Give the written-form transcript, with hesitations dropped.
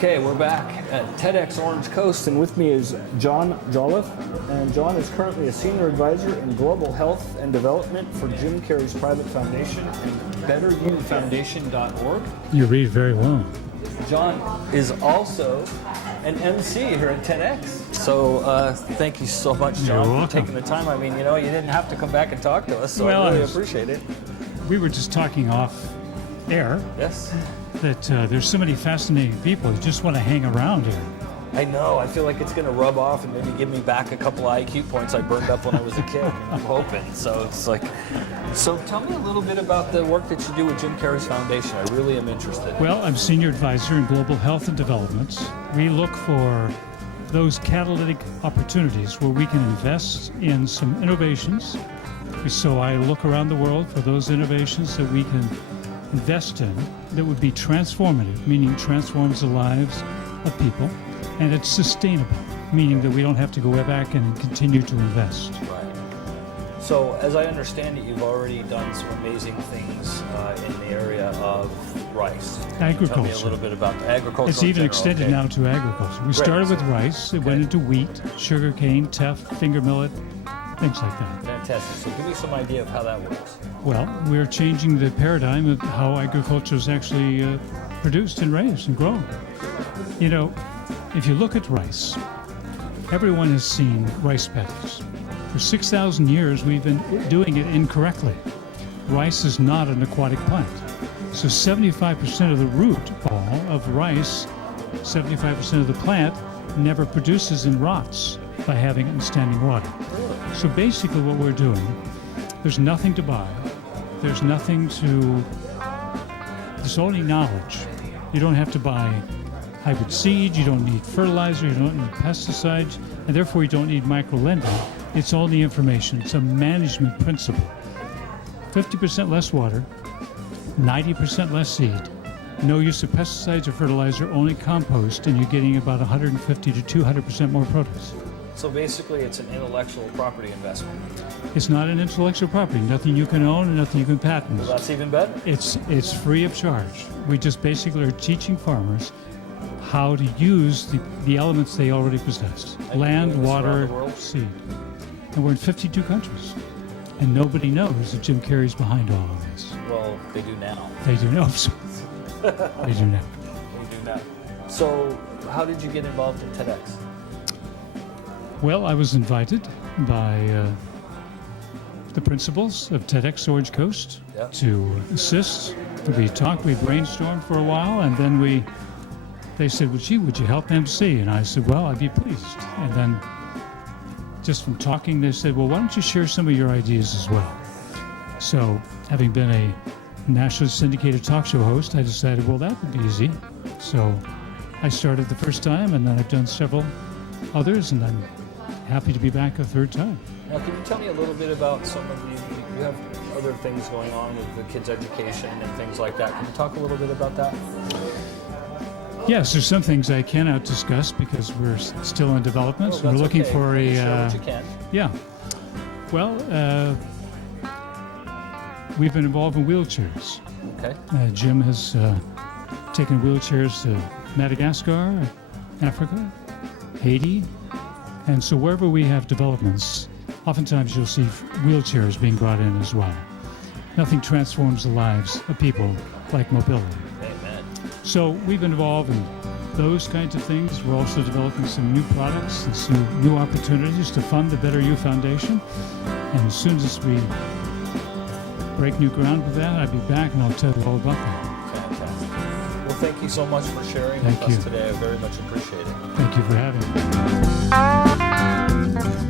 Okay, we're back at TEDxOrangeCoast, and with me is Joliffe. And John is currently a senior advisor in global health and development for Jim Carrey's private foundation and betteryoufoundation.org. You read very well. John is also an MC here at TEDx. So thank you so much, John, for taking the time. I mean, you didn't have to come back and talk to us, so I really appreciate it. We were just talking off air. Yes. That there's so many fascinating people who just want to hang around here. I know. I feel like it's going to rub off and maybe give me back a couple of IQ points I burned up when I was a kid. I'm hoping. So it's like, so tell me a little bit about the work that you do with Jim Carrey's foundation. I really am interested. Well, I'm senior advisor in global health and development. We look for those catalytic opportunities where we can invest in some innovations. So I look around the world for those innovations that we can invest in that would be transformative, meaning transforms the lives of people, and it's sustainable, meaning that we don't have to go back and continue to invest. Right. So as I understand it, you've already done some amazing things in the area of rice. Agriculture. Tell me a little bit about agriculture. It's even extended now to agriculture. We started with rice, it went into wheat, sugarcane, teff, finger millet, things like that. Fantastic. So give me some idea of how that works. Well, we're changing the paradigm of how agriculture is actually produced and raised and grown. If you look at rice, everyone has seen rice paddies. For 6,000 years, we've been doing it incorrectly. Rice is not an aquatic plant. So 75% of the root ball of rice, 75% of the plant never produces and rots by having it in standing water. So basically what we're doing, there's nothing to buy. There's only knowledge. You don't have to buy hybrid seed, you don't need fertilizer, you don't need pesticides, and therefore you don't need micro-lending. It's all the information. It's a management principle. 50% less water, 90% less seed, no use of pesticides or fertilizer, only compost, and you're getting about 150 to 200% more produce. So basically it's an intellectual property investment. It's not an intellectual property, nothing you can own and nothing you can patent. Well, that's even better. It's free of charge. We just basically are teaching farmers how to use the elements they already possess. Land, water, seed. And we're in 52 countries. And nobody knows that Jim Carrey's behind all of this. Well, they do now. They do now. They do now. They do now. So how did you get involved in TEDx? Well, I was invited by the principals of TEDxOrangeCoast to assist. We brainstormed for a while, and then they said, well, gee, would you help MC? And I said, well, I'd be pleased. And then just from talking, they said, well, why don't you share some of your ideas as well? So having been a nationally syndicated talk show host, I decided, well, that would be easy. So I started the first time, and then I've done several others, and I'm happy to be back a third time. Now, can you tell me a little bit about some of you have other things going on with the kids' education and things like that. Can you talk a little bit about that? Yes, there's some things I cannot discuss because we're still in development. So we're looking for a... Share what you can. Yeah. Well, we've been involved in wheelchairs. Okay. Jim has taken wheelchairs to Madagascar, Africa, Haiti. And so wherever we have developments, oftentimes you'll see wheelchairs being brought in as well. Nothing transforms the lives of people like mobility. Amen. So we've been involved in those kinds of things. We're also developing some new products and some new opportunities to fund the Better You Foundation. And as soon as we break new ground with that, I'll be back and I'll tell you all about that. Fantastic. Well, thank you so much for sharing with us today. I very much appreciate it. Thank you for having me.